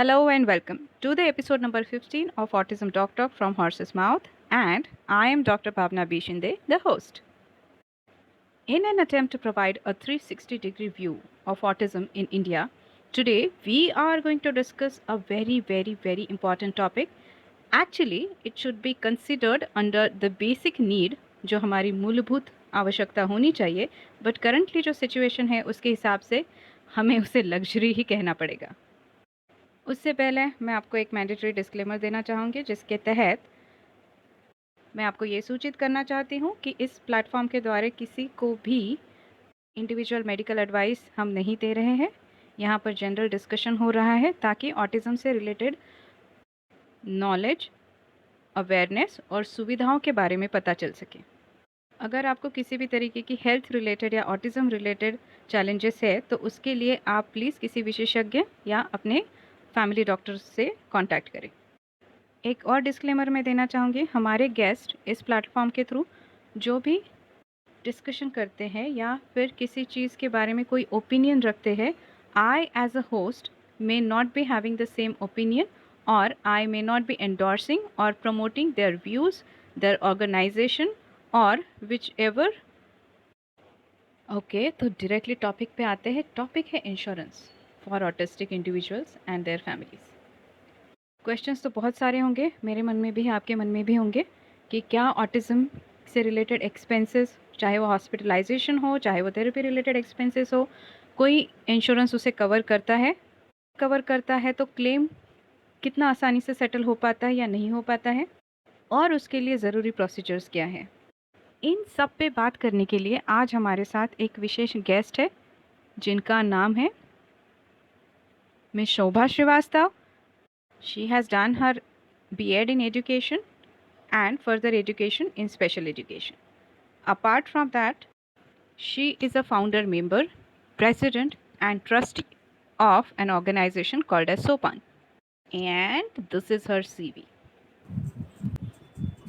Hello and welcome to the episode number 15 of Autism Doc Talk from Horse's Mouth, and I am Dr. Bhavna Bishinde, the host. In an attempt to provide a 360-degree view of autism in India, today we are going to discuss a very important topic. Actually, it should be considered under the basic need जो हमारी मूलभूत आवश्यकता होनी चाहिए, but currently जो situation है उसके हिसाब से हमें उसे लग्जरी ही कहना पड़ेगा. उससे पहले मैं आपको एक मैंडेटरी डिस्क्लेमर देना चाहूँगी, जिसके तहत मैं आपको ये सूचित करना चाहती हूँ कि इस प्लेटफॉर्म के द्वारा किसी को भी इंडिविजुअल मेडिकल एडवाइस हम नहीं दे रहे हैं. यहाँ पर जनरल डिस्कशन हो रहा है ताकि ऑटिज़म से रिलेटेड नॉलेज, अवेयरनेस और सुविधाओं के बारे में पता चल सके. अगर आपको किसी भी तरीके की हेल्थ रिलेटेड या ऑटिज़म रिलेटेड चैलेंजेस है तो उसके लिए आप प्लीज़ किसी विशेषज्ञ या अपने फैमिली डॉक्टर से कांटेक्ट करें. एक और डिस्क्लेमर मैं देना चाहूँगी, हमारे गेस्ट इस प्लेटफॉर्म के थ्रू जो भी डिस्कशन करते हैं या फिर किसी चीज़ के बारे में कोई ओपिनियन रखते हैं, I as a host may not be having the same opinion, or I may not be endorsing or promoting their views, their organization or whichever. Okay, तो डायरेक्टली टॉपिक पे आते हैं. टॉपिक है insurance for autistic individuals and their families. Questions तो बहुत सारे होंगे, मेरे मन में भी आपके मन में भी होंगे कि क्या ऑटिज़म से रिलेटेड एक्सपेंसेस, चाहे वो हॉस्पिटलाइजेशन हो, चाहे वो थेरेपी रिलेटेड एक्सपेंसेस हो, कोई इंश्योरेंस उसे कवर करता है तो क्लेम कितना आसानी से सेटल हो पाता है या नहीं हो पाता है, और उसके लिए ज़रूरी प्रोसीजर्स क्या है. इन सब पे बात करने के लिए आज हमारे साथ एक विशेष गेस्ट है जिनका नाम है Miss Shobha Srivastava. She has done her B.Ed in education and further education in special education. Apart from that, she is a founder member, president and trustee of an organization called as SOPAN. And this is her CV.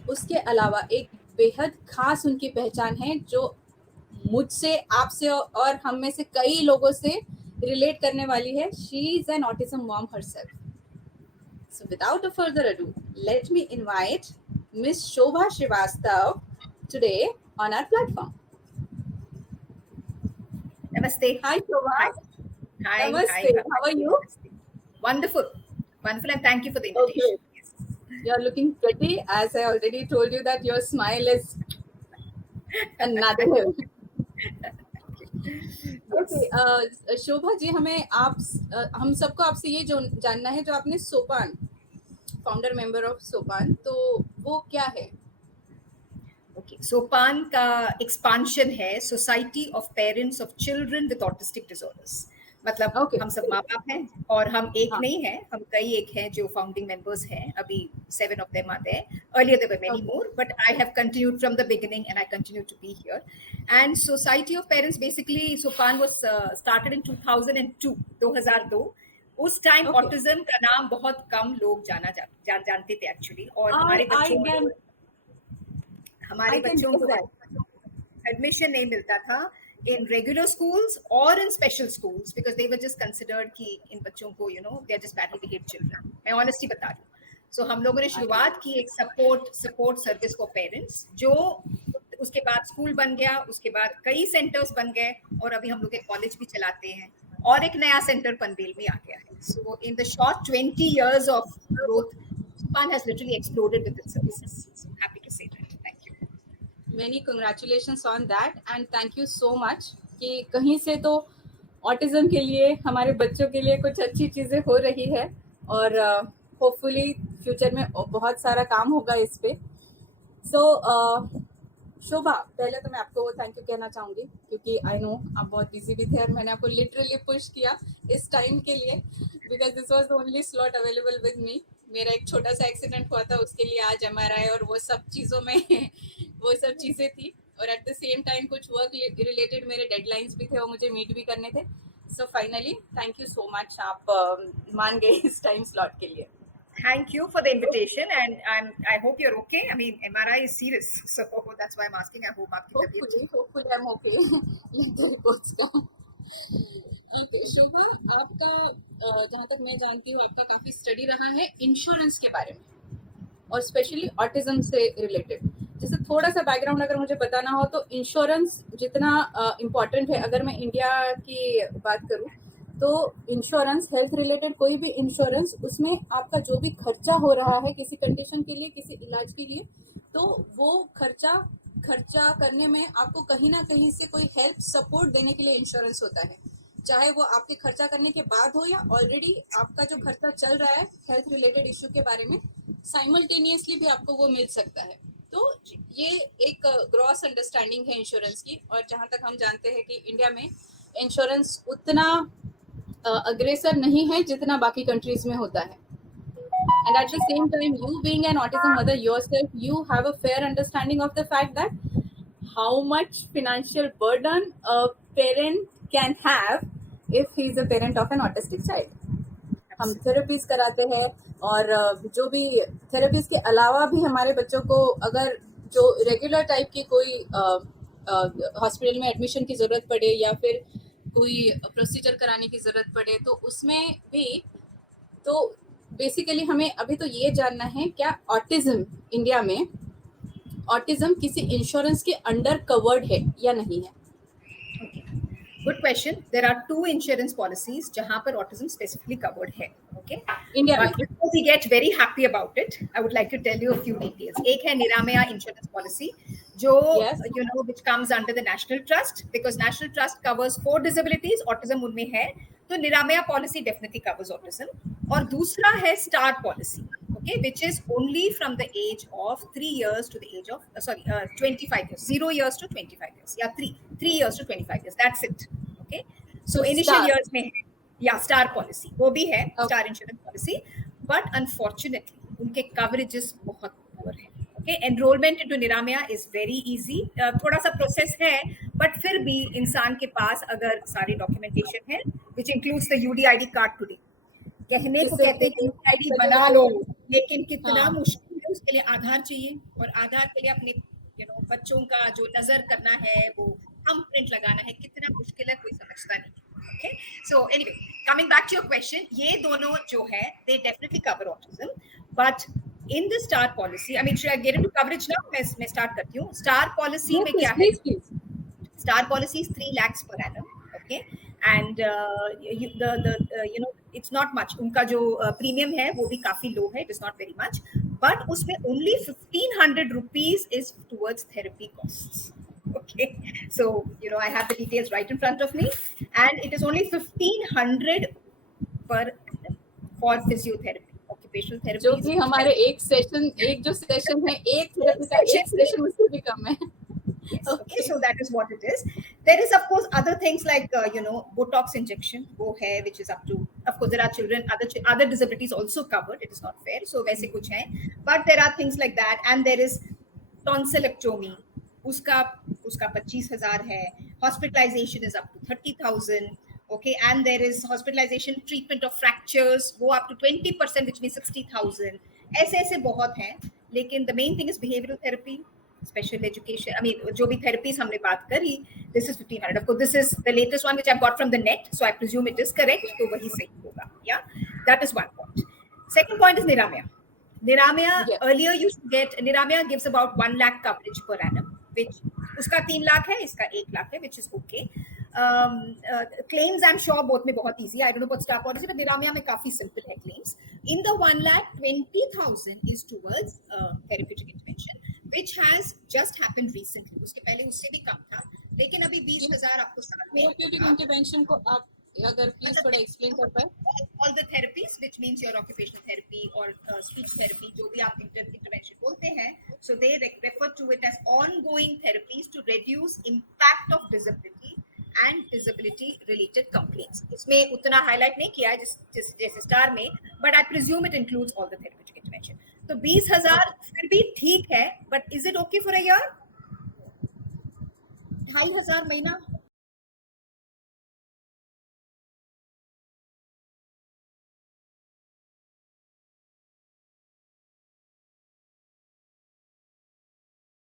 उसके अलावा एक बेहद खास उनकी पहचान है जो मुझसे, आपसे और हम में से कई लोगों से रिलेट करने वाली है. She is an autism mom herself. So without a further ado, let me invite Miss Shobha Srivastav today on our platform. Namaste. Hi Shobha. Hi. Hi. Namaste. Hi. How are you? Wonderful. Wonderful, and thank you for the invitation. Okay. You're looking pretty. As I already told you that your smile is another level. Okay, Shobha ji, हम सबको आपसे ये जानना है, जो आपने सोपान, founder member of सोपान, तो वो क्या है? Okay, सोपान का एक्सपांशन है society of parents of children with autistic disorders. मतलब हम सब माँ बाप हैं और हम एक नहीं हैं, हम कई एक हैं जो फाउंडिंग मेंबर्स हैं. अभी 7 of them are there. Earlier there were many more, but I have continued from the beginning and I continue to be here. And Society of Parents, basically Sopan was started in 2002. 2002. उस time autism का नाम बहुत कम लोग जानते थे actually, और हमारे बच्चों को एडमिशन नहीं मिलता था in regular schools or in special schools because they were just considered कि इन बच्चों को they are just badly behaved children. मैं ऑनेस्टली बता रही हूँ. सो हम लोगों ने शुरुआत की एक सपोर्ट सर्विस फॉर पेरेंट्स, जो उसके बाद स्कूल बन गया, उसके बाद कई सेंटर्स बन गए, और अभी हम लोग एक कॉलेज भी चलाते हैं, और एक नया सेंटर पनवेल में आ गया है. So in the short 20 years of growth, Sopan has literally exploded with its services. So happy to say that. Thank you. Many congratulations on that and thank you so much कि कहीं से तो autism के लिए, हमारे बच्चों के लिए कुछ अच्छी चीज़ें हो रही है, और होपफुली फ्यूचर में बहुत सारा काम होगा इस पे. सो शोभा, पहले तो मैं आपको थैंक यू कहना चाहूँगी क्योंकि आई नो आप बहुत बिजी भी थे और मैंने आपको लिटरली पुश किया इस टाइम के लिए, because this was the only slot available with me. मेरा एक छोटा सा एक्सीडेंट हुआ था, उसके लिए आज MRI और वो सब चीज़ों में वो सब चीज़ें थी, और एट द सेम टाइम कुछ वर्क रिलेटेड मेरे डेडलाइंस भी थे और मुझे मीट भी करने थे. So finally thank you so much, आप मान गए इस टाइम स्लॉट के लिए. Thank you for the invitation, and I hope you're okay. I mean, MRI is serious, so that's why I'm asking. I hope आपकी तबीयत. Hopefully I'm okay. Let the reports come. Okay Shubha, आपका जहाँ तक मैं जानती हूँ आपका काफी स्टडी रहा है इंश्योरेंस के बारे में और स्पेशली ऑटिज्म से रिलेटेड। जैसे थोड़ा सा बैकग्राउंड अगर मुझे बताना हो तो इंश्योरेंस जितना इम्पोर्टेंट है, अगर मैं इंडिया की बात करूँ तो इंश्योरेंस हेल्थ रिलेटेड कोई भी इंश्योरेंस, उसमें आपका जो भी खर्चा हो रहा है किसी कंडीशन के लिए, किसी इलाज के लिए, तो वो खर्चा खर्चा करने में आपको कहीं ना कहीं से कोई हेल्प सपोर्ट देने के लिए इंश्योरेंस होता है, चाहे वो आपके खर्चा करने के बाद हो या ऑलरेडी आपका जो खर्चा चल रहा है हेल्थ रिलेटेड इश्यू के बारे में, साइमल्टेनियसली भी आपको वो मिल सकता है। तो ये एक ग्रॉस अंडरस्टैंडिंग है इंश्योरेंस की। और जहाँ तक हम जानते हैं कि इंडिया में इंश्योरेंस उतना अग्रेसर नहीं है जितना बाकी कंट्रीज में होता है। And at the same time, you being an autism mother yourself, you have a fair understanding of the fact that how much financial burden a parent can have if he is a parent of an autistic child. हम therapies कराते हैं और जो भी therapies के अलावा भी हमारे बच्चों को अगर जो रेगुलर टाइप की कोई हॉस्पिटल में एडमिशन की ज़रूरत पड़े या फिर कोई प्रोसीजर कराने की ज़रूरत पड़े तो उसमें भी, तो बेसिकली हमें अभी तो ये जानना है क्या ऑटिज्म इंडिया में, ऑटिज्म किसी इंश्योरेंस के अंडर कवर्ड है या नहीं है। Okay. Good question. There are two insurance policies जहाँ पर autism specifically covered है. Okay. इंडिया But में before we get very happy about it, I would like to tell you a few details. एक है निरामया insurance policy, जो Yes. which comes under the National Trust, because National Trust covers 4 disabilities, autism उनमें है, तो निरामया policy definitely covers autism. और दूसरा है STAR policy, okay, which is only from the age of 3 years to the age of 25 years, 0 years to 25 years, yeah, 3 years to 25 years, that's it. Okay, so initial Star. years में है, yeah, STAR policy वो भी है, Okay. STAR insurance policy, but unfortunately उनके coverages बहुत poor है. Okay, enrollment into निरामया is very easy, थोड़ा सा process है, but फिर भी इंसान के पास अगर सारी documentation है, which includes the UDID card today, कहने को कहते हैं कि यूआईडी बना लो, लेकिन कितना मुश्किल है, उसके लिए आधार चाहिए और आधार के लिए अपने बच्चों का जो नजर करना है वो हम प्रिंट लगाना है, कितना मुश्किल है कोई समझता नहीं. Okay, so anyway coming back to your question, ये दोनों जो है they definitely cover autism, but in the Star policy, I mean should I get into coverage now? मैं स्टार्ट करती हूँ. स्टार पॉलिसी में क्या है? Star policy is 3 lakhs per annum. Okay, and it's not much. उनका जो premium है वो भी काफी लो है. It is not very much, but उसमें only 1,500 rupees is towards therapy costs. Okay, so I have the details right in front of me, and it is only 1,500 per annum for physiotherapy, occupational therapy. जो कि हमारे एक जो session है, एक therapy का एक सेशन उससे भी कम है. Yes. Okay, so that is what it is. There is of course other things like Botox injection, वो है, which is up to, of course there are children, other disabilities also covered. It is not fair. So वैसे कुछ है, but there are things like that, and there is tonsillectomy. उसका 25,000 है. Hospitalization is up to 30,000. Okay, and there is hospitalization treatment of fractures, वो up to 20%, which means 60,000. ऐसे बहुत हैं, लेकिन the main thing is behavioral therapy, special education. I mean, जो भी therapies हमने बात करी, this is 1,500. Of course, this is the latest one which I've got from the net, so I presume it is correct. तो वही सही होगा. Yeah, that is one point. Second point is Niramaya. Niramaya, earlier you used to get, Niramaya gives about 1 lakh coverage per annum, which उसका 3 लाख है, इसका 1 लाख है, which is okay. Claims I'm sure both में बहुत easy. I don't know about star policy, but Niramaya में काफी simple है claims. In the 1,20,000 is towards therapeutic intervention, which has just happened recently. उसके पहले उससे भी कम था, लेकिन अभी 20,000 आपको साल में. Therapeutic intervention को आप अगर प्लीज थोड़ा एक्सप्लेन कर पाए. All the therapies, which means your occupational therapy or speech therapy, जो भी आप intervention बोलते हैं, so they refer to it as ongoing therapies to reduce impact of disability and disability related complaints. इसमें उतना highlight नहीं किया है जैसे स्टार में, but I presume it includes all the therapeutic intervention. तो 20,000 फिर भी ठीक है, but is it okay for a year? 2,500 महीना.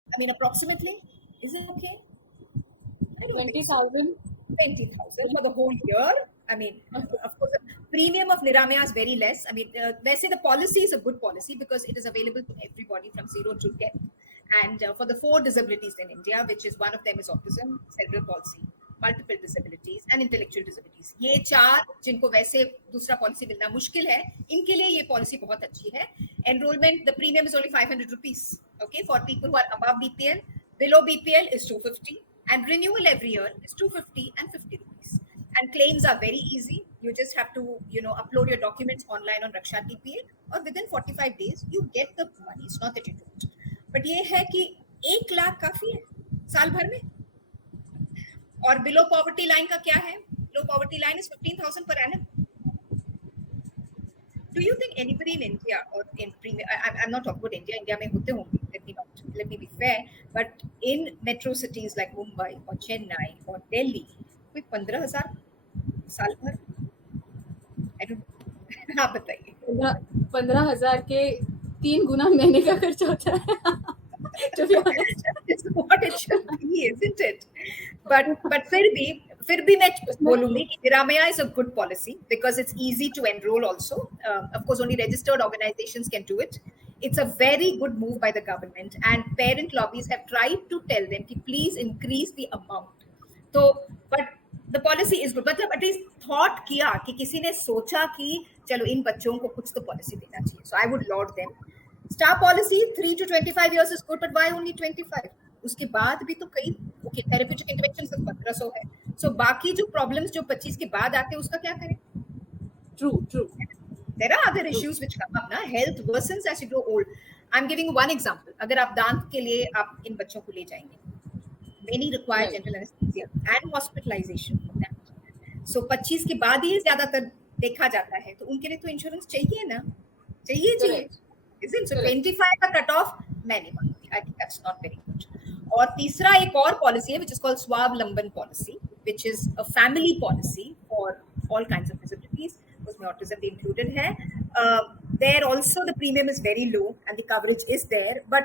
I mean, approximately, is it okay? 20,000 20,000 for the whole year. I mean, of course, the premium of Niramaya is very less. I mean, they say the policy is a good policy because it is available to everybody from 0 to 10. And for the 4 disabilities in India, which is one of them is autism, cerebral palsy, multiple disabilities and intellectual disabilities. ये 4 जिनको वैसे दूसरा policy मिलना मुश्किल है, इनके लिए ये पॉलिसी बहुत अच्छी है. Enrollment, the premium is only 500 rupees. Okay, for people who are above BPL, below BPL is 250. And renewal every year is 250 and 50 rupees. And claims are very easy. You just have to, upload your documents online on Raksha TPA, or within 45 days you get the money. It's not that you don't. But ये है कि 1 लाख काफी है साल भर में. और below poverty line का क्या है? Below poverty line is 15,000 per annum. Do you think anybody in India or in premium? I'm not talking about India. India में होते होंगे. Let me be fair. But in metro cities like Mumbai or Chennai or Delhi, कोई 15,000 साल भर? I don't. हाँ बताइए. 15,000 के 3 गुना महीने का खर्चा होता है. To be honest, it's what it should be, isn't it? But फिर भी मैं बोलूंगी कि Niramaya is a good policy because it's easy to enroll also. Of course, only registered organizations can do it. It's a very good move by the government, and parent lobbies have tried to tell them to please increase the amount. So, but the policy is good. मतलब at least thought किया कि किसी ने सोचा कि चलो इन बच्चों को कुछ तो policy देना चाहिए. So I would laud them. Star policy 3 to 25 years is good, but why only 25? उसके बाद भी तो कई okay therapeutic interventions सिर्फ 1500 है. So बाकी जो problems जो 25 के बाद आते हैं उसका क्या करें? True. There are other issues which come up ना. Health worsens as you grow old. I'm giving one example. अगर आप दांत के लिए आप इन बच्चों को ले जाएंगे, many require general anesthesia and hospitalization for that. So 25 के बाद ही ज्यादातर देखा जाता है, तो उनके लिए तो इंश्योरेंस चाहिए ना, चाहिए. Isn't so 25 का कट ऑफ मैं नहीं मानती. I think that's not very good. और तीसरा एक और पॉलिसी है which is called स्वावलंबन policy, which is a family policy for all kinds of disabilities. उसमें autism भी included है. There also the premium is very low and the coverage is there, but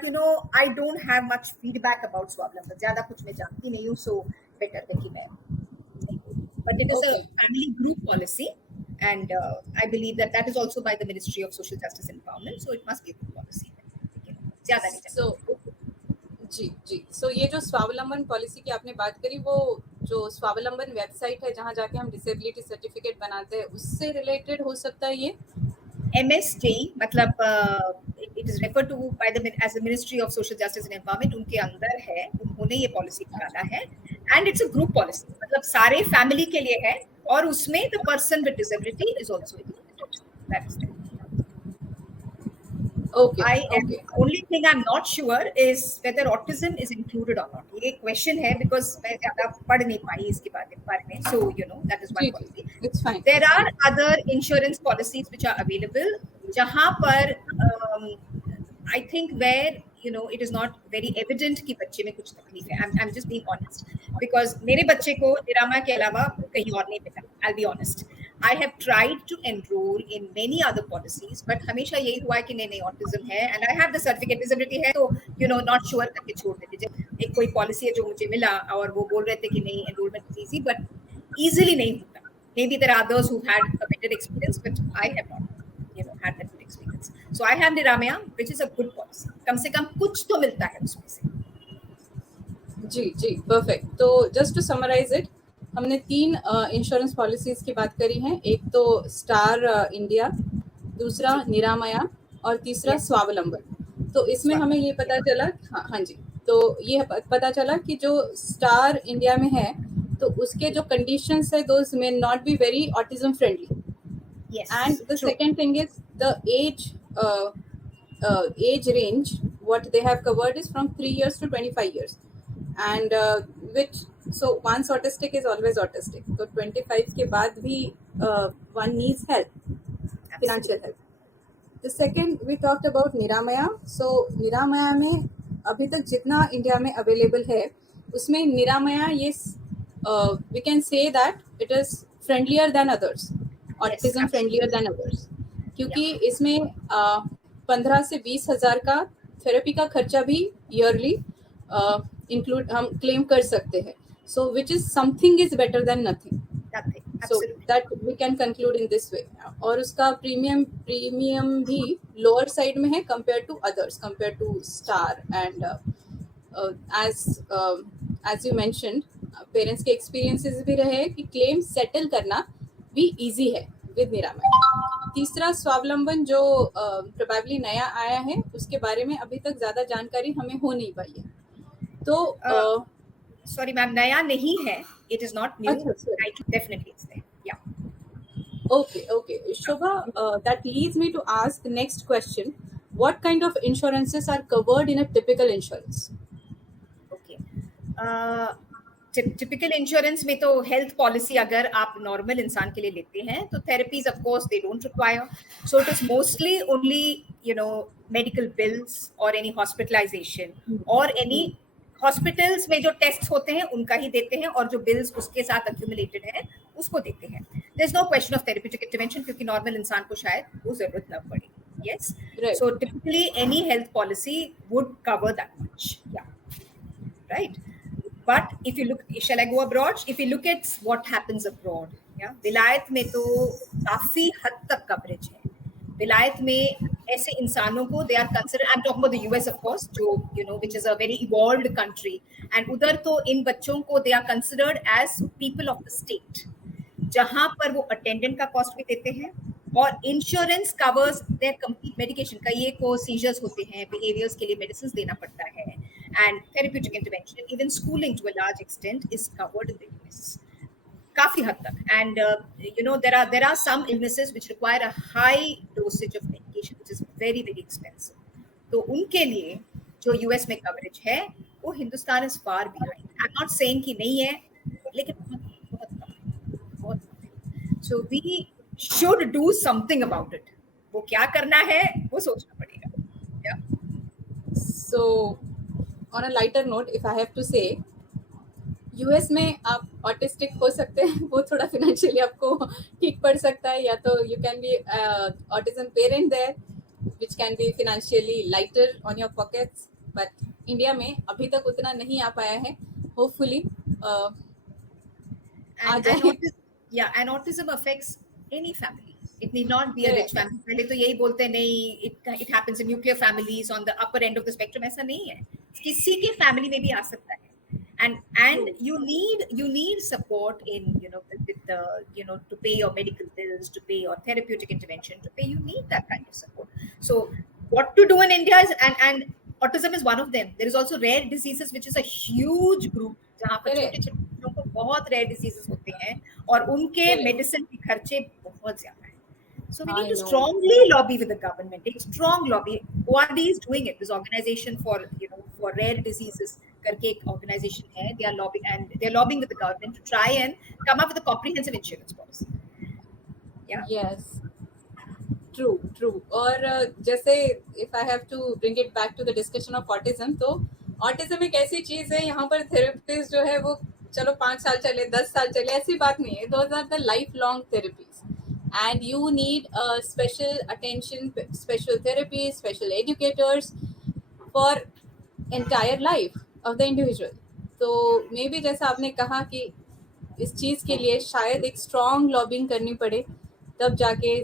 I don't have much feedback about स्वावलंबन. ज़्यादा कुछ मैं जानती नहीं हूँ, so better है कि मैं. But it is a family group policy. And I believe that is also by the Ministry of Social Justice and Empowerment, so it must be a good policy. ज़्यादा नहीं. So ये जो स्वावलंबन policy की आपने बात करी, वो जो स्वावलंबन वेबसाइट है जहाँ जाके हम डिसेबिलिटी सर्टिफिकेट बनाते हैं, उससे रिलेटेड हो सकता है ये? MSJ मतलब it is referred to by as the Ministry of Social Justice and Empowerment. उनके अंदर है, उन्होंने ये पॉलिसी निकाला है, and it's a group policy. मतलब सारे फैमिली के लिए है, और उसमें the person with disability is also included. That is it. Only thing I'm not sure is whether autism is included or not. ये question है because मैं ज़्यादा पढ़ नहीं पाई इसके बारे में. So that is one policy. It's fine. There are other insurance policies which are available जहाँ पर I think where it is not very evident कि बच्चे में कुछ तकलीफ है. I'm just being honest because मेरे बच्चे को Niramaya के अलावा कहीं और नहीं मिला. I'll be honest. I have tried to enroll in many other policies, but हमेशा यही हुआ कि नहीं autism है, and I have the certificate disability है, तो not sure करके छोड़ देते. जब एक कोई policy है जो मुझे मिला और वो बोल रहे थे कि नहीं enrollment is easy, but easily नहीं होता. Maybe there are others who had a better experience, but I have not had that good experience. So I have Niramaya, which is a good policy. कम से कम कुछ तो मिलता है उसमें से. जी perfect. तो just to summarize it, हमने 3 insurance policies की बात करी हैं. एक तो स्टार इंडिया, दूसरा निरामया और तीसरा स्वावलंबन. तो इसमें हमें ये पता चला, हाँ जी, तो ये पता चला कि जो स्टार इंडिया में है तो उसके जो कंडीशंस है those may not be very autism friendly. And the second thing is the age range what they have covered is from 3 years to 25 years, and so once autistic is always autistic. So 25 के बाद भी one needs help, financial help. The second we talked about Niramaya. So Niramaya में अभी तक जितना India में available है उसमें Niramaya we can say that it is friendlier than others. Autism friendlier than others, क्योंकि इसमें 15 से 20 हज़ार का थेरेपी का खर्चा भी ईयरली इंक्लूड हम क्लेम कर सकते हैं. So which is something is better than nothing. Nothing. So Absolutely. that we can conclude in this way. और उसका प्रीमियम भी लोअर साइड में है compare to others, compare to Star. And as you mentioned, parents के experiences भी रहे कि claim settle करना भी इजी है विद निरामय. तीसरा, स्वावलंबन जो प्रोबेबली नया आया है, उसके बारे में अभी तक ज्यादा जानकारी हमें हो नहीं पाई है. तो Sorry, ma'am, नया नहीं है. It is not new. अच्छा, sorry. Right, definitely it's there. Yeah. Okay. Shobha, that leads me to ask the next question. What kind of insurances are covered in a typical insurance? Okay. Typical insurance में तो health policy अगर आप normal इंसान के लिए लेते हैं तो therapies of course they don't require. So it is mostly only medical bills और एनी हॉस्पिटलाइजेशन और एनी हॉस्पिटल्स में जो टेस्ट होते हैं उनका ही देते हैं और जो बिल्स उसके साथ अक्यूमुलेटेड है उसको देते हैं. There is no question of therapeutic intervention क्योंकि नॉर्मल इंसान को शायद वो जरूरत न पड़े. Yes. So typically any health policy would cover that much. Yeah right. But if you look, shall I go abroad? If you look at what happens abroad, yeah, विलायत में तो काफी हद तक कवरेज है. विलायत में ऐसे इंसानों को they are considered, I'm talking about the US of course, जो which is a very evolved country, and उधर तो इन बच्चों को they are considered as people of the state, जहाँ पर वो अटेंडेंट का कॉस्ट भी देते हैं और insurance covers their complete medication. कई को सीजर्स होते हैं, बिहेवियर्स के लिए मेडिसिन देना पड़ता है, and therapeutic intervention, even schooling to a large extent is covered in the US काफी हद तक. And there are some illnesses which require a high dosage of medication which is very very expensive. तो उनके लिए जो US में coverage है वो Hindustan is far behind. I am not saying कि नहीं है, लेकिन बहुत. So we should do something about it. वो क्या करना है वो सोचना पड़ेगा. Yeah. So on a lighter note, if I have to say, US में आप ऑटिस्टिक हो सकते हैं, वो थोड़ा फाइनेंशियली आपको ठीक पड़ सकता है, या तो you can be autism parent there which can be financially lighter on your pockets. But India में अभी तक उतना नहीं आ पाया है. Hopefully and autism affects any family. It need not be a rich family. पहले तो यही बोलते हैं नहीं, it happens in nuclear families on the upper end of the spectrum. ऐसा नहीं है, किसी के फैमिली में भी आ सकता है. And you need support in with the to pay your medical bills, to pay your therapeutic intervention, to pay, you need that kind of support. So what to do in India is, and autism is one of them. There is also rare diseases which is a huge group जहाँ पर छोटे बच्चों को बहुत rare diseases होते हैं और उनके मेडिसिन के खर्चे बहुत ज्यादा है. So we need to strongly lobby with the government. Take strong lobby. ORD is doing it. This organization for for rare diseases करके एक organization है. They are lobbying with the government to try and come up with a comprehensive insurance policy. Yeah. Yes. True. और जैसे if I have to bring it back to the discussion of autism, तो autism एक ऐसी चीज है, यहाँ पर therapist जो है वो चलो 5 साल चले, 10 साल चले, ऐसी बात नहीं है. Those are the lifelong therapies. And you need special attention, special therapy, special educators for entire life of the individual. तो मे बी जैसा आपने कहा कि इस चीज़ के लिए शायद एक strong lobbying करनी पड़े, तब जाके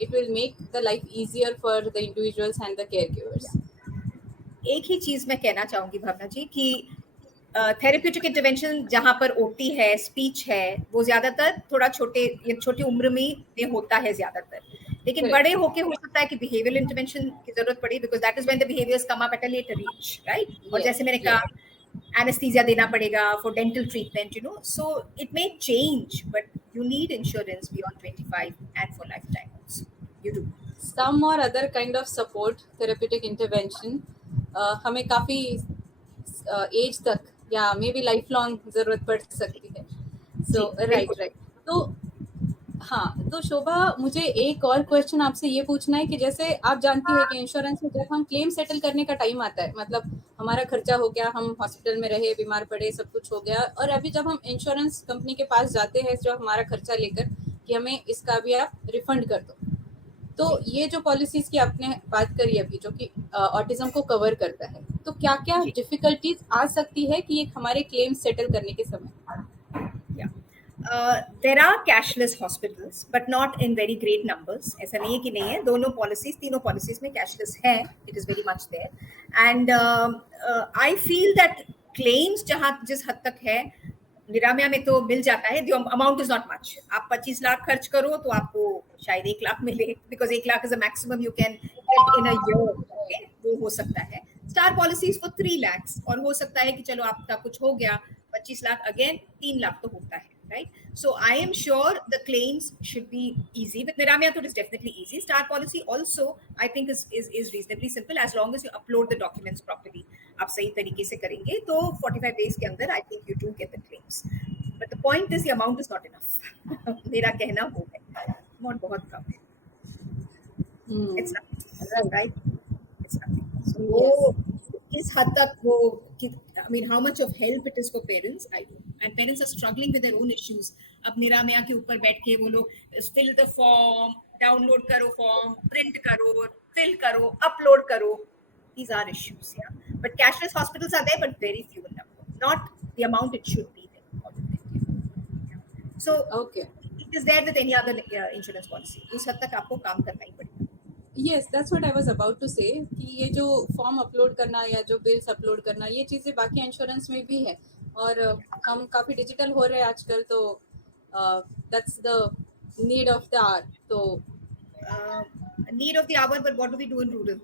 it will make the life easier for the individuals and the caregivers. एक ही चीज मैं कहना चाहूंगी भावना जी कि थेरेप्यूटिक इंटरवेंशन जहाँ पर ओटी है, स्पीच है, वो ज्यादातर थोड़ा छोटी उम्र में होता है ज्यादातर. लेकिन बड़े होके हो सकता है कि बिहेवियरल इंटरवेंशन की जरूरत पड़ी, because that is when the behaviours come up at a later age, right. और जैसे मैंने कहा एनेस्थीसिया देना पड़ेगा for dental treatment, so it may change, but you need insurance beyond 25 and for lifetime also. You do some or other kind of support, therapeutic intervention हमें काफ़ी as तक या मे बी लाइफ लॉन्ग ज़रूरत पड़ सकती है. सो right. तो हाँ, तो शोभा, मुझे एक और क्वेश्चन आपसे ये पूछना है कि जैसे आप जानती है कि इंश्योरेंस में जब हम क्लेम सेटल करने का टाइम आता है, मतलब हमारा खर्चा हो गया, हम हॉस्पिटल में रहे, बीमार पड़े, सब कुछ हो गया, और अभी जब हम इंश्योरेंस कंपनी के पास जाते हैं जो हमारा खर्चा लेकर कि हमें इसका भी आप रिफंड कर दो, तो ये जो पॉलिसीज की आपने बात करी अभी जो कि ऑटिज्म को कवर करता है, तो क्या क्या जी। डिफिकल्टीज आ सकती है कि एक हमारे क्लेम सेटल करने के समय? Yeah. There are cashless hospitals, but not in very great numbers. ऐसा नहीं है कि नहीं है, दोनों policies, तीनों policies में cashless है. It is very much there. And I feel that claims जहाँ जिस हद तक है, निरामया में तो मिल जाता है. The amount is not much. आप 25 लाख खर्च करो तो आपको शायद 1 लाख मिले, because 1 lakh is the maximum you can get in a year. Okay? वो हो सकता है. स्टार पॉलिसीज फॉर 3 lakhs, और हो सकता है कि चलो आपका कुछ हो गया 25 लाख, अगेन 3 लाख तो होता है, right? So I am sure the claims should be easy. With Niramya, it is definitely easy. Star policy also, I think, is reasonably simple as long as you upload the documents properly. आप सही तरीके से करेंगे तो 45 days के अंदर I think you do get the claims. But the point is the amount is not enough. मेरा कहना वो है, amount बहुत कम है. It's nothing, right? It's nothing. So वो इस हद तक वो, I mean, how much of help it is for parents, I don't know. And parents are struggling with their own issues. अब निरामया के ऊपर बैठ के वो लोग fill the form, download करो form, print करो, fill करो, upload करो. These are issues, yeah. But cashless hospitals are there, but very few in number. Not the amount it should be there. So Okay. it is there with any other insurance policy. उस हद तक आपको काम करना ही पड़ेगा. Yes, that's what I was about to say कि ये जो फॉर्म अपलोड करना या जो बिल्स अपलोड करना, ये चीज़ें बाकी इंश्योरेंस में भी है, और हम काफ़ी डिजिटल हो रहे हैं आजकल, तो that's the need of the hour. तो need of the hour, but what do we do in rural?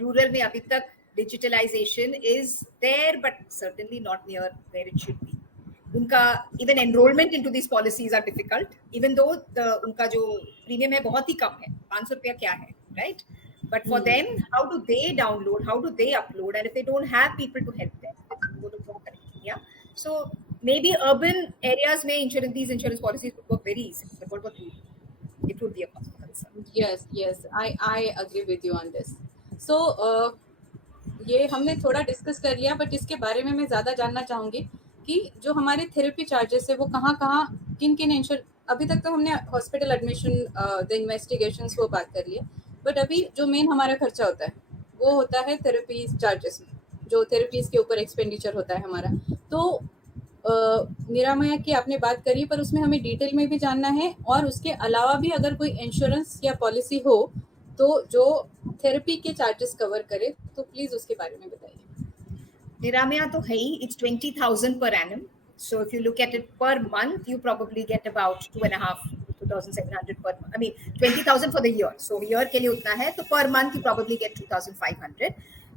Rural में अभी तक digitalization is there, but certainly not near where it should be. उनका even enrollment into these policies are difficult, even though उनका जो premium है बहुत ही कम है, 500 रुपया क्या है, right? But for them, how do they download, how do they upload, and if they don't have people to help them, वो लोग क्या करेंगे, yeah? So maybe urban areas में these insurance policies would work very easy, but what about rural? It would be a concern. yes, I agree with you on this. So ये हमने थोड़ा discuss कर लिया, बट इसके बारे में मैं ज़्यादा जानना चाहूँगी कि जो हमारे थेरेपी चार्जेस है वो कहाँ कहाँ किन किन इंश्योर, अभी तक तो हमने हॉस्पिटल एडमिशन, द इन्वेस्टिगेशंस, वो बात कर लिया, बट अभी जो मेन हमारा खर्चा होता है वो होता है थेरेपी चार्जेस में, जो थेरेपीज के ऊपर एक्सपेंडिचर होता है हमारा. तो निरामया की आपने बात करी, पर उसमें हमें डिटेल में भी जानना है, और उसके अलावा भी अगर कोई इंश्योरेंस या पॉलिसी हो तो जो थेरेपी के चार्जेस कवर करे, तो प्लीज उसके बारे में बताइए. Niramya to hai, it's 20,000 per annum. So if you look at it per month, you probably get about 2,700 per month. I mean, 20,000 for the year. So year ke liye utna hai, so per month you probably get 2,500,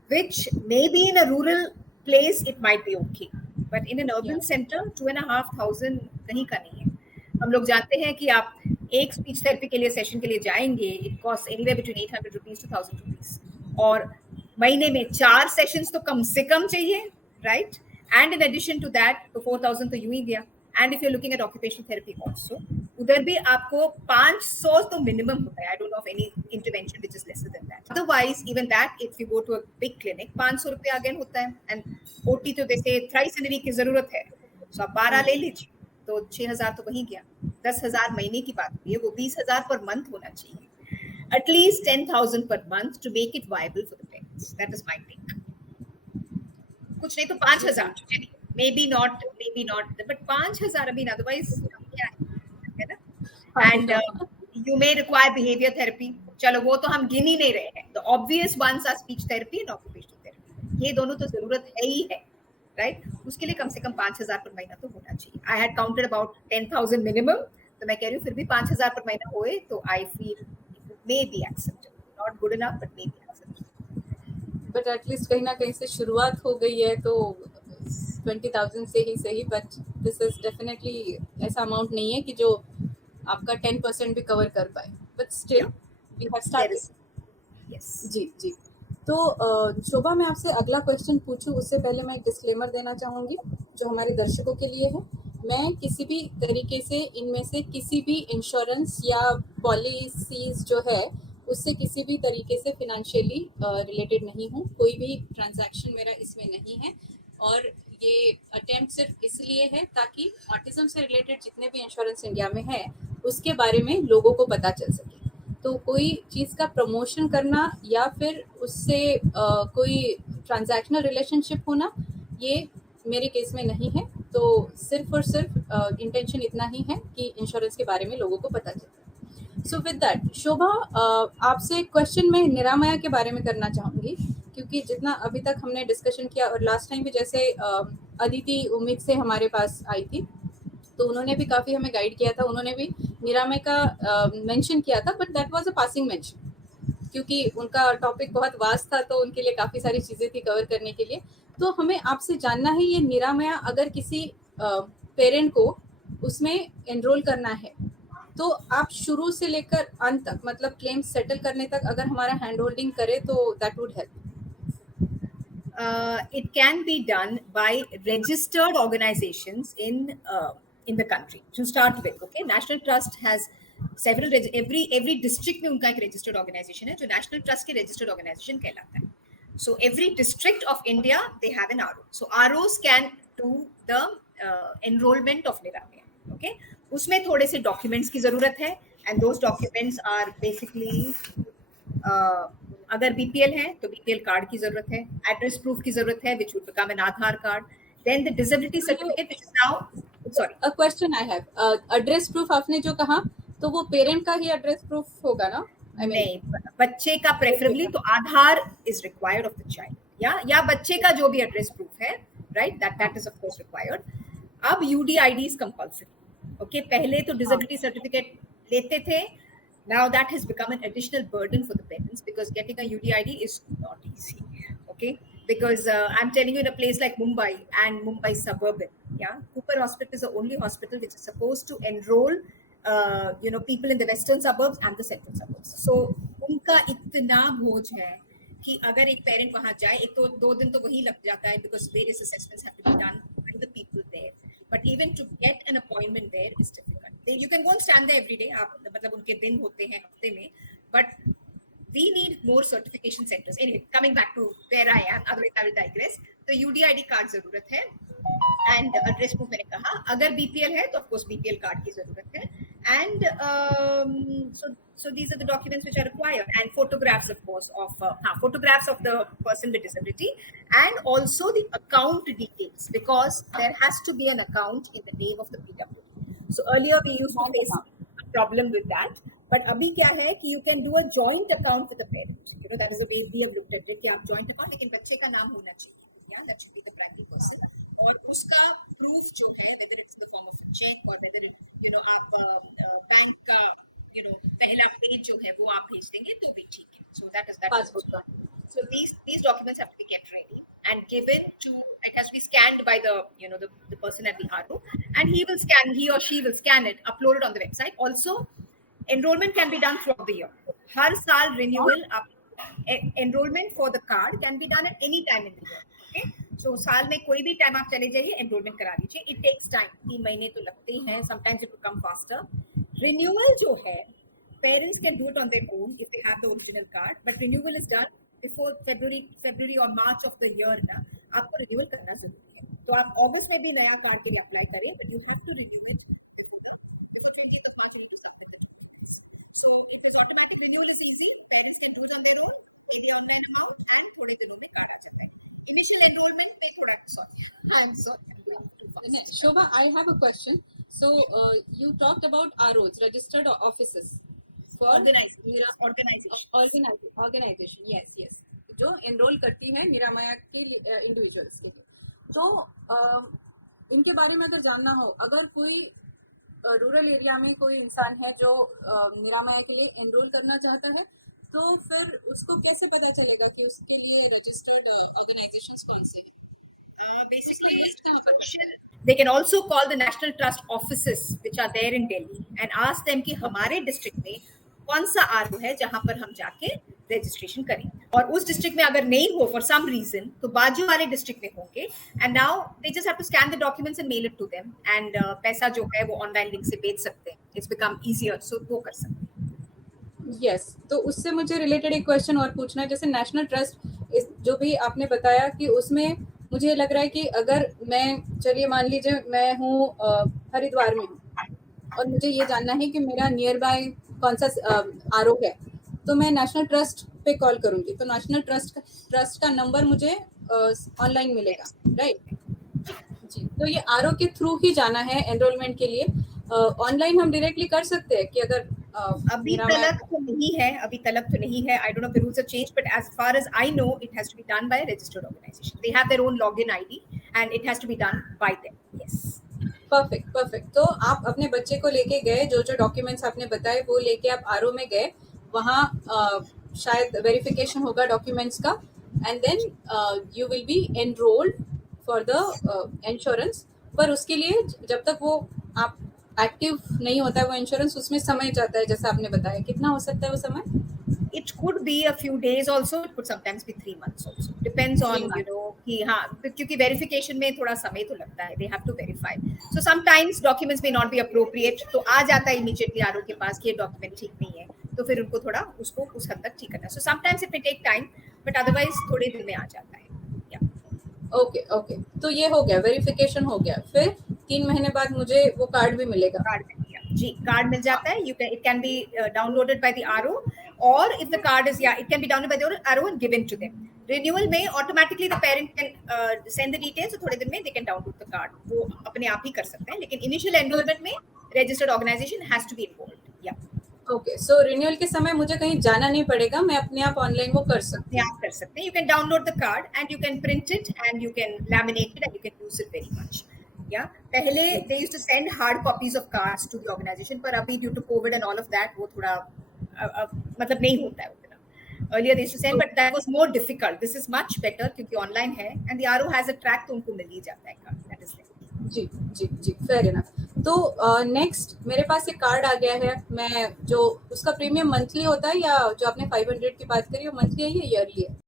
which maybe in a rural place it might be okay, but in an urban center 2,500 कहीं का नहीं है. हम लोग जानते हैं कि आप एक स्पीच थेरेपी के लिए सेशन के लिए जाएंगे, it cost anywhere between 800 rupees to 1000 rupees, और महीने में 4 सेशंस तो कम से कम चाहिए, right? And in addition to that तो 4000 तो यूं ही गया. And if you looking at occupational therapy also, उधर भी आपको 500 तो मिनिमम होता है. I don't know of any intervention which is lesser than that. Otherwise even that, if you go to a big clinic, 500 रुपया अगेन होता है. And OT तो जैसे थ्राइस इन अ वीक की जरूरत है, सो आप 12 ले लीजिए तो 6000 तो वहीं गया. 10,000 महीने की बात हुई है, वो 20,000 पर मंथ होना चाहिए. At least 10,000 per month to make it viable for the parents. That is my take. कुछ नहीं तो 5,000, maybe not, but 5,000. I mean, otherwise क्या है ना? And you may require behavior therapy. चलो वो तो हम गिन ही नहीं रहे हैं. The obvious ones are speech therapy and occupational therapy. ये दोनों तो जरूरत है ही है, right? उसके लिए कम से कम 5,000 पर महीना तो होना चाहिए. I had counted about 10,000 minimum. तो मैं कह रही हूँ फिर भी 5,000 पर महीना होए तो I feel may be acceptable. Not good enough, but may be acceptable. But at least कहीं ना कहीं से शुरुआत हो गई है, तो 20,000 से ही सही, but this is definitely ऐसा amount नहीं है कि जो आपका 10% भी cover कर पाए. But still, we have started. Yes. जी. तो शोभा, मैं आपसे अगला क्वेश्चन पूछूं उससे पहले मैं एक डिस्क्लेमर देना चाहूँगी जो हमारे दर्शकों के लिए है. मैं किसी भी तरीके से इनमें से किसी भी इंश्योरेंस या पॉलिसीज जो है उससे किसी भी तरीके से फिनेंशियली रिलेटेड नहीं हूँ. कोई भी ट्रांजैक्शन मेरा इसमें नहीं है, और ये अटेम्प्ट सिर्फ इसलिए है ताकि ऑटिज्म से रिलेटेड जितने भी इंश्योरेंस इंडिया में है उसके बारे में लोगों को पता चल सके. तो कोई चीज़ का प्रमोशन करना या फिर उससे कोई ट्रांजैक्शनल रिलेशनशिप होना, ये मेरे केस में नहीं है। तो सिर्फ और सिर्फ इंटेंशन इतना ही है कि इंश्योरेंस के बारे में लोगों को पता चले। सो विद दैट शोभा, आपसे क्वेश्चन मैं निरामया के बारे में करना चाहूँगी, क्योंकि जितना अभी तक हमने डिस्कशन किया और लास्ट टाइम भी जैसे अदिति उम्मीद से हमारे पास आई थी, तो उन्होंने भी काफ़ी हमें गाइड किया था, उन्होंने भी निरामय का मेंशन किया था, but that was a passing mention, क्योंकि उनका टॉपिक बहुत वास्ट था, तो उनके लिए काफ़ी सारी चीज़ें थी कवर करने के लिए। तो हमें आपसे जानना है, ये निरामया अगर किसी पेरेंट को उसमें एनरोल करना है, तो आप शुरू से लेकर अंत तक, मतलब क्लेम सेटल करने तक अगर हमारा हैंड होल्डिंग करे तो that would help. It can be done by registered organizations in the country to start with. Okay, National Trust has several every district में उनका एक registered organization है जो National Trust के registered organization कहलाता है. So every district of India they have an RO. So ROs can do the enrollment of Niramaya. Okay, उसमें थोड़े से documents की जरूरत है, and those documents are basically अगर बीपीएल है तो बीपीएल कार्ड की जरूरत है, एड्रेस प्रूफ की जरूरत है which would become an Aadhaar card, then the disability certificate which is now sorry a question I have, address proof आपने जो कहा, तो वो पेरेंट का ही एड्रेस प्रूफ होगा ना? नहीं, बच्चे का प्रेफरेबली तो Aadhaar is required of the child, या बच्चे का जो भी एड्रेस प्रूफ है, right, that is of course required. अब यूडीआईडी इज कंपल्सरी. ओके, पहले तो डिसेबिलिटी सर्टिफिकेट लेते थे. Now that has become an additional burden for the parents because getting a UDID is not easy. Okay, because I'm telling you, in a place like Mumbai and Mumbai suburban, yeah, Cooper Hospital is the only hospital which is supposed to enroll people in the western suburbs and the central suburbs. So उनका इतना बोझ है कि अगर एक parent वहां जाए, एक तो 2 दिन तो वही लग जाता है because various assessments have to be done by the people there. But even to get an appointment there is difficult. You can go and stand there every day. आप मतलब उनके दिन होते हैं हफ्ते में, but we need more certification centers. Anyway, coming back to where I am, otherwise I will digress. तो UDID card जरूरत है, and एड्रेस प्रूफ मैंने कहा. अगर बीपीएल है तो of course बीपीएल कार्ड की जरूरत है, and so these are the documents which are required, and photographs of course of photographs of the person with disability, and also the account details, because there has to be an account in the name of the PWD. So earlier we used to face a problem with that, but abhi kya hai ki you can do a joint account with a parent. That is the way we have looked at it, ki aap joint account, lekin bacche ka naam hona chahiye. Yeah, that should be the primary person, और उसका proof जो है, whether it's in the form of a check or whether आप bank का पहला page जो है वो आप भेज देंगे तो भी ठीक है. So that is so these documents have to be kept ready and given to, it has to be scanned by the the person at the RO, and he or she will scan it, upload it on the website. Also enrollment can be done throughout the year. हर साल renewal enrollment for the card can be done at any time in the year. Okay, so साल में कोई भी time आप चले जाइए, enrolment करा लीजिए. इट टेक्स टाइम, 3 महीने तो लगते हैं, sometimes it will come faster. Renewal जो है, parents can do it on their own if they have the original card, but renewal is done before February और मार्च ऑफ द ईयर ना. आपको renewal करना जरूरी है. तो आप अगस्त में भी नया कार्ड के लिए अप्लाई करें, but you have to renew it before 20th of March you have to submit the documents. So it is automatic. Renewal is easy, parents can do it on their own, pay the online amount, and थोड़े दिनों में card आ जाता है. Initial enrollment पे थोड़ा I'm sorry, I'm going too fast. Shobha, I have a question. So you talked about ROs, registered offices for organization. Yes. जो enrol करती है निरामया के इंडिविजुअल्स के. तो इनके बारे में अगर जानना हो, अगर कोई रूरल एरिया में कोई इंसान है जो निरामया के लिए एनरोल करना चाहता है, तो फिर उसको कैसे पता चलेगा कि उसके लिए रजिस्टर्ड ऑर्गेनाइजेशंस कौन से हैं? Basically, they can also call the National Trust offices which are there in Delhi and ask them कि हमारे डिस्ट्रिक्ट में कौन सा RO है जहां पर हम जाके रजिस्ट्रेशन करें. और उस डिस्ट्रिक्ट में अगर नहीं हो फॉर सम रीजन, तो बाजू वाले डिस्ट्रिक्ट में होंगे, and now they just have to scan the documents and mail it to them, and पैसा जो है वो ऑनलाइन लिंक से भेज सकते हैं. इट्स बिकम इजियर, सो वो कर सकते हैं. यस, तो उससे मुझे रिलेटेड एक क्वेश्चन और पूछना है. जैसे नेशनल ट्रस्ट जो भी आपने बताया कि उसमें मुझे लग रहा है कि अगर मैं, चलिए मान लीजिए मैं हूँ हरिद्वार में हूँ और मुझे ये जानना है कि मेरा नियर बाय कौन सा आरओ है, तो मैं नेशनल ट्रस्ट पे कॉल करूंगी, तो नेशनल ट्रस्ट का नंबर मुझे ऑनलाइन मिलेगा, राइट? जी, तो ये आरओ के थ्रू ही जाना है एनरोलमेंट के लिए। ऑनलाइन हम डायरेक्टली कर सकते हैं कि अगर अभी तलक तो नहीं है, अभी तलक तो नहीं है. I don't know if the rules have changed, but as far as I know, it has to be done by a registered organization. They have their own login ID, and it has to be done by them. Yes. Perfect. तो आप अपने बच्चे को लेके गए, जो जो documents आपने बताए वो लेके आप आरओ में गए, वहाँ शायद वेरिफिकेशन होगा डॉक्यूमेंट्स का, and then you will be enrolled for the insurance. पर उसके लिए जब तक वो आप एक्टिव नहीं होता है वो इंश्योरेंस, उसमें समय जाता है, जैसा आपने बताया। कितना हो सकता है वो समय? It could be a few days also. It could sometimes be 3 months also. Depends on, you know, कि हाँ, क्योंकि verification में थोड़ा समय तो लगता है. They have to verify. So sometimes documents may not be appropriate. तो आ जाता है immediately आरओ के पास कि ये document ठीक नहीं है. तो फिर उनको थोड़ा उसको उस हद तक ठीक करना है. So sometimes it may take time, but otherwise थोड़े दिन में आ जाता है. ओके, तो ये हो गया, वेरिफिकेशन हो गया। फिर 3 महीने बाद मुझे वो कार्ड भी मिलेगा? कार्ड मिल गया जी, कार्ड मिल जाता है. You can, it can be downloaded by the RO, or if the card is, it can be downloaded by the RO and given to them. Renewal में automatically the parent can send the details, so थोड़े दिन में they can download the card. वो अपने आप ही कर सकते हैं, लेकिन initial enrollment में registered organization has to be involved. Okay, so renewal के समय मुझे कहीं जाना नहीं पड़ेगा, मैं अपने आप ऑनलाइन वो कर सकती हूँ? आप कर सकते हैं. You can download the card and you can print it and you can laminate it and you can use it very much. पहले they used to send hard copies of cards to the organization, पर अभी due to COVID and all of that वो थोड़ा मतलब नहीं होता है उतना. Earlier they used to send, but that was more difficult. This is much better क्योंकि online है and the RO has a track, तो उनको मिल ही जाता है कार्ड. That is जी, फेयर इनफ। तो नेक्स्ट मेरे पास एक कार्ड आ गया है, मैं जो उसका प्रीमियम मंथली होता है, या जो आपने 500 की बात करी वो मंथली है या ईयरली है?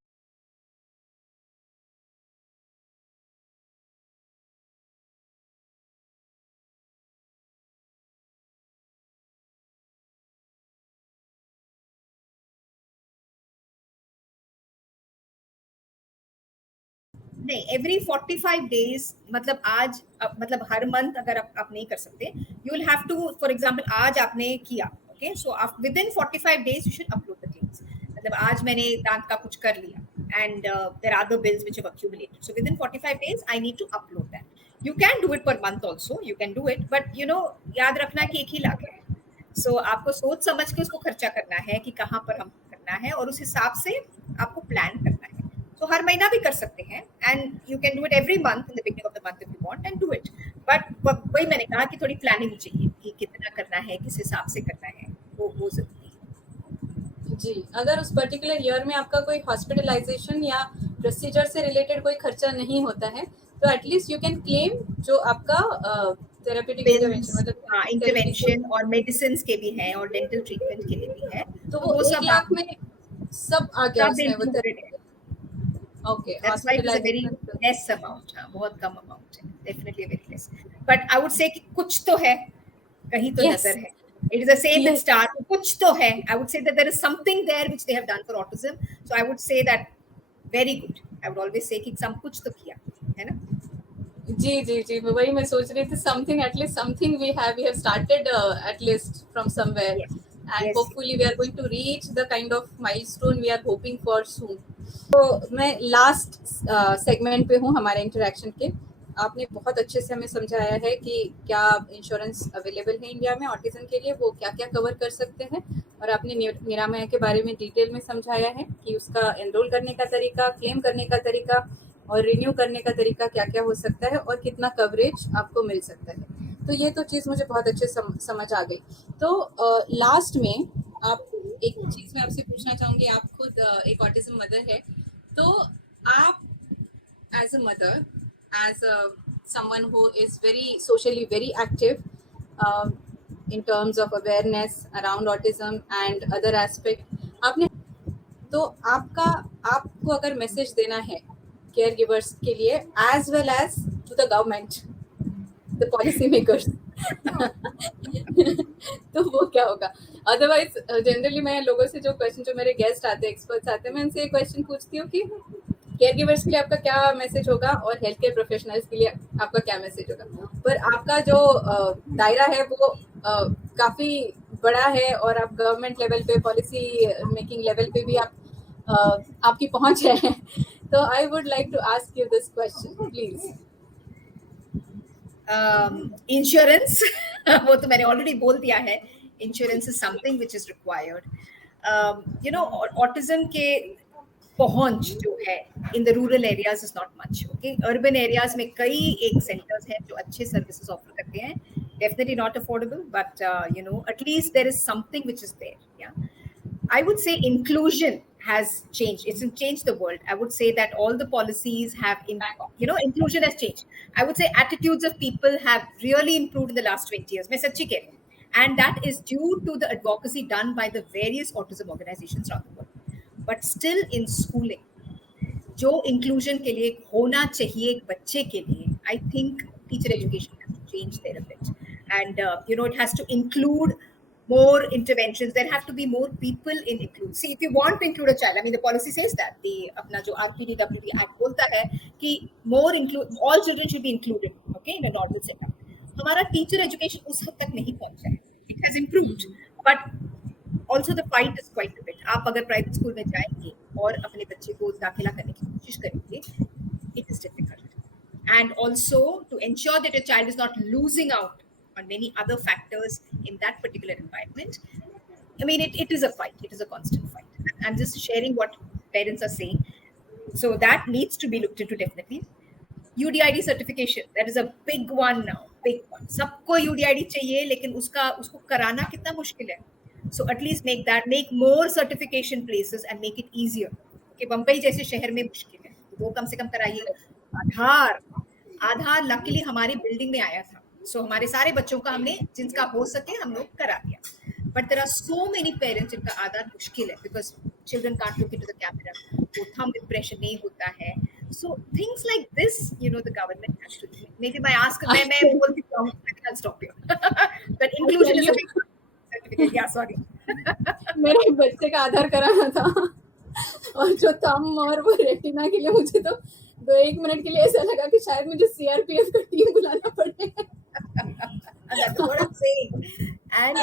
नहीं, every 45 days, मतलब आज मतलब हर मंथ अगर आप नहीं कर सकते, you will have to, for example, आज आपने किया, okay, so within 45 days you should upload the claims. मतलब आज मैंने दांत का कुछ कर लिया and there are other bills which have accumulated, so within 45 days I need to upload that. You can do it per month also, you can do it, but you know, याद रखना कि एक ही लाख है, so आपको सोच समझ के उसको खर्चा करना है कि कहाँ पर हम करना है, और उस हिसाब से आपको प्लान करना है. तो हर महीना भी कर सकते हैं, and you can do it every month in the beginning of the month if you want, and do it. But वही मैंने कहा कि थोड़ी प्लानिंग चाहिए कि कितना करना है, किस हिसाब से करना है, वो जरूरी है. जी, अगर उस पर्टिकुलर ईयर में आपका कोई हॉस्पिटलाइजेशन या प्रोसीजर से रिलेटेड कोई खर्चा नहीं होता है, तो एटलीस्ट यू कैन क्लेम जो आपका थेरेप्यूटिक इंटरवेंशन, मतलब इंटरवेंशन और मेडिसिन के भी हैं और डेंटल ट्रीटमेंट के लिए भी है, तो वो 1 लाख में सब आ गया उसमें वो included है. Okay, That's why it is a very less amount. बहुत कम amount है, definitely very less. But I would say कि कुछ तो है, कहीं तो नजर है. It is the same with Star. कुछ तो है. I would say that there is something there which they have done for autism. So I would say that very good. I would always say कि some कुछ तो किया, है ना? जी, वही मैं सोच रही थी, something, at least something we have started at least from somewhere. Yes. And hopefully we are going to reach the kind of milestone we are hoping for soon. तो मैं लास्ट सेगमेंट पे हूँ हमारे इंटरेक्शन के। आपने बहुत अच्छे से हमें समझाया है कि क्या इंश्योरेंस अवेलेबल है इंडिया में ऑटिज्म के लिए, वो क्या क्या कवर कर सकते हैं, और आपने निरामया के बारे में डिटेल में समझाया है कि उसका एनरोल करने का तरीका, क्लेम करने का तरीका और रिन्यू करने का तरीका क्या क्या हो सकता है और कितना कवरेज आपको मिल सकता है। तो ये तो चीज़ मुझे बहुत अच्छे समझ आ गई। तो लास्ट में आप एक चीज़ मैं आपसे पूछना चाहूँगी, आप खुद एक ऑटिज्म मदर है, तो आप as a mother, as someone who is socially very active in terms of awareness around autism and other aspect, आपने तो आपको अगर मैसेज देना है केयर गिवर्स के लिए as well as to the government, the policy makers, तो वो क्या होगा? अदरवाइज जनरली मैं लोगों से जो मेरे गेस्ट आते हैं, एक्सपर्ट्स आते हैं, मैं उनसे एक क्वेश्चन पूछती हूँ कि केयर गिवर्स के लिए आपका क्या मैसेज होगा और हेल्थ केयर प्रोफेशनल्स के लिए आपका क्या मैसेज होगा। पर आपका जो दायरा है वो काफ़ी बड़ा है और आप गवर्नमेंट लेवल पे, पॉलिसी मेकिंग लेवल पे भी आपकी पहुंच है, तो I would like to ask you this question please. Insurance वो तो मैंने ऑलरेडी बोल दिया है, insurance is something which is required. You know autism के पहुंच जो है in the rural areas is not much. Okay, urban areas में कई एक सेंटर्स हैं जो अच्छे सर्विसेज ऑफर करते हैं, definitely not affordable, but you know at least there is something which is there. Yeah I would say inclusion has changed. It's changed the world. I would say that all the policies have, inclusion has changed. I would say attitudes of people have really improved in the last 20 years. मैं सच्ची कह रही हूँ. And that is due to the advocacy done by the various autism organizations around the world. But still in schooling, जो inclusion के लिए होना चाहिए एक बच्चे के लिए, I think teacher education has to change there a bit. And, it has to include more interventions. There have to be more people in include. See, if you want to include a child, I mean, the policy says that the अपना जो RPDWD Act बोलता है कि more include, all children should be included, okay, in a normal setup. हमारा teacher education उस हद तक नहीं पहुंचा है. It has improved, but also the fight is quite a bit. आप अगर private school में जाएंगे और अपने बच्चे को दाखिला करने की कोशिश करेंगे, it is difficult. And also to ensure that your child is not losing out on many other factors in that particular environment. I mean, it is a fight. It is a constant fight. I'm just sharing what parents are saying. So that needs to be looked into definitely. UDID certification, that is a big one now. Big one. सबको UDID चाहिए, लेकिन उसको कराना कितना मुश्किल है. So at least make more certification places and make it easier. कि बम्बई जैसे शहर में मुश्किल है, वो कम से कम कराइए. आधार लकीली हमारी बिल्डिंग में आया था. So हमारे सारे बच्चों का हमने जिनका हो सके हम लोग करा दिया. But there are so many parents जिनका आधार मुश्किल है because children can't look into the camera. वो thumb impression नहीं होता है. So things like this, the government has to do. Maybe my ask, मैं बोलती हूँ, I'll stop here. But inclusion is a big certificate. Yeah, sorry. मेरे बच्चे का आधार कराना था और जो थंब और वो रेटिना के लिए मुझे तो 1 मिनट के लिए ऐसा लगा कि शायद मुझे CRPF का टीम बुलाना पड़े. That's what I'm saying. And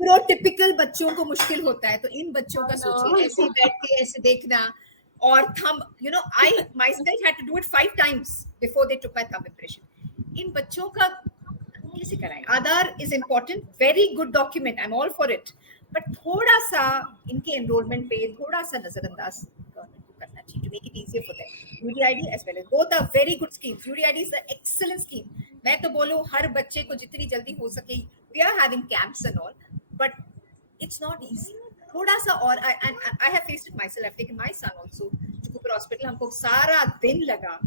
neurotypical बच्चों को मुश्किल होता है, तो इन बच्चों का सोचिए, ऐसे बैठ के ऐसे देखना और thumb, I myself had to do it 5 times before they took my thumb impression. इन बच्चों का कैसे कराएं? आधार is important, very good document, I'm all for it. But थोड़ा सा इनके enrollment पे थोड़ा सा नजरअंदाज गवर्नमेंट को करना चाहिए to make it easier for them. UDID as well as both are very good schemes. UDID is an excellent scheme. मैं तो बोलूँ हर बच्चे को जितनी जल्दी हो सके, we are having camps and all, but it's not easy. थोड़ा सा और I have faced it myself. I've taken my son also to Cooper Hospital. हमको सारा दिन लगा.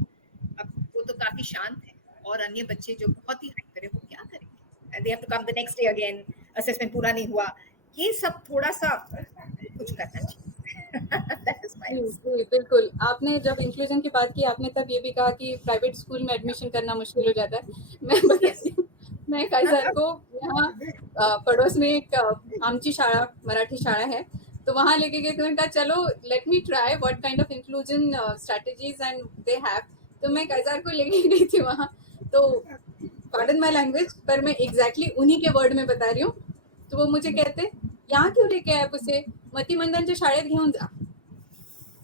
अब वो तो काफी शांत है और अन्य बच्चे जो बहुत ही हाइपर है वो क्या करेंगे? And they have to come the next day again. Assessment पूरा नहीं हुआ. ये सब थोड़ा सा कुछ करना चाहिए. बिल्कुल. आपने जब इंक्लूजन की बात की, आपने तब ये भी कहा कि प्राइवेट स्कूल में एडमिशन करना मुश्किल हो जाता है. मैं कायसार को यहाँ पड़ोस में एक आमची शाळा, मराठी शाळा है, तो वहाँ लेके गए. तो मैंने कहा चलो let me try what kind of inclusion strategies and they have. तो मैं कायसार को लेके गई थी वहाँ. तो पार्डन माय लैंग्वेज, पर मैं एग्जैक्टली उन्हीं के वर्ड में बता रही हूँ. तो वो मुझे कहते यहाँ क्यों लेके आए उसे, मती मंदांच्या शाळेत घेऊन जा.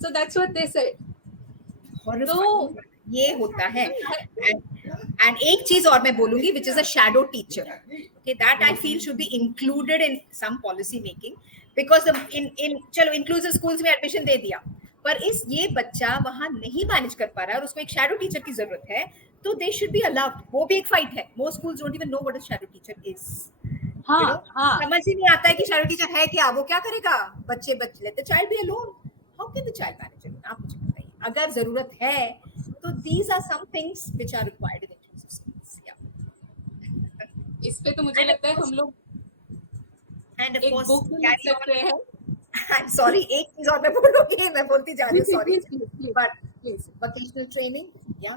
So that's what they said. तो ये होता है. And एक चीज और मैं बोलूंगी, which is a shadow teacher. Okay, that I feel should be included in some policy making, because चलो inclusive schools में admission दे दिया, पर ये बच्चा वहाँ नहीं मैनेज कर पा रहा है और उसको एक shadow teacher की जरूरत है, तो they should be allowed. वो भी एक fight है. Most schools don't even know what a shadow teacher is. समझ ही नहीं आता है कि shadow teacher है क्या, वो क्या करेगा. बच्चे let the child be alone. How can the child manage it? आप मुझे बताइए. अगर जरूरत है, तो these are some things which are required in inclusive schools. Yeah. इस पे तो मुझे लगता है हम लोग and of course बुक लिख सकते हैं. I'm sorry, एक चीज और मैं बोलूंगी, मैं बोलती जा रही हूँ, sorry. But please, vocational training,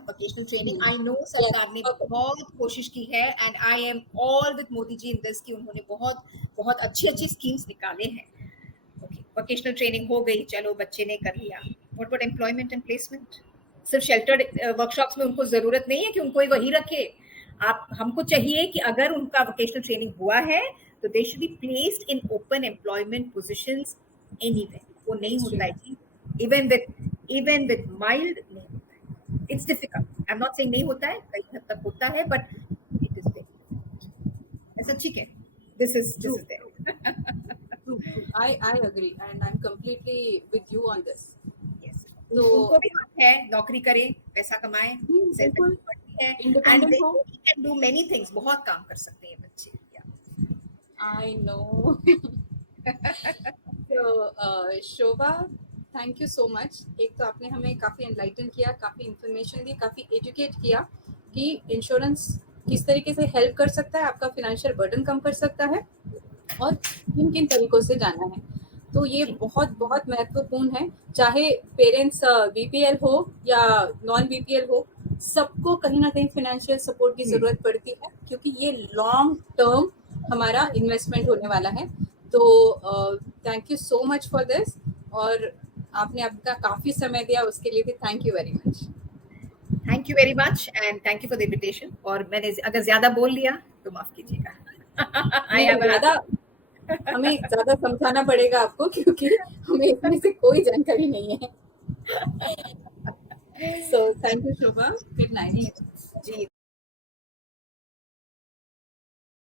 vocational training. I know सरकार ने बहुत कोशिश की है, and I am all with Modi ji in this कि उन्होंने बहुत अच्छी schemes निकाले हैं. Okay, vocational training हो गई, चलो बच्चे ने कर लिया. What about employment and placement? सिर्फ sheltered workshops में उनको जरूरत नहीं है कि उनको वही रखे. हमको चाहिए कि अगर उनका vocational training हुआ है तो they should be placed in open employment positions anywhere. वो नहीं होता है जी. even with mild नहीं होता है. It's difficult. I'm not saying नहीं होता है, कई हद तक होता है, but it is very difficult. ऐसा ठीक है. This is there. True. I agree and I'm completely with you on this. Yes. तो उनको भी हक है नौकरी करें, पैसा कमाएं, सेल्फ बिल्कुल है, and इंडिपेंडेंट they हो. can do many things. बहुत काम कर सकते हैं बच्चे. Yeah. I know. So Shobha, thank you so much. एक तो आपने हमें काफ़ी एनलाइटन किया, काफ़ी इंफॉर्मेशन दी, काफ़ी एजुकेट किया कि इंश्योरेंस किस तरीके से हेल्प कर सकता है, आपका फिनेंशियल बर्डन कम कर सकता है और किन किन तरीकों से जाना है. तो ये बहुत बहुत महत्वपूर्ण है. चाहे पेरेंट्स बीपीएल हो या नॉन बीपीएल हो, सबको कहीं ना कहीं फाइनेंशियल सपोर्ट की ज़रूरत पड़ती है, क्योंकि ये लॉन्ग टर्म हमारा इन्वेस्टमेंट होने वाला है. तो thank you so much for this, और आपने आपका काफ़ी समय दिया, उसके लिए भी thank you very much. Thank you very much and thank you for the invitation. और मैंने अगर ज्यादा बोल लिया तो माफ कीजिएगा. हमें ज़्यादा समझाना पड़ेगा आपको, क्योंकि हमें इसमें से कोई जानकारी नहीं है. So thank you Shobha. Good night. Ji.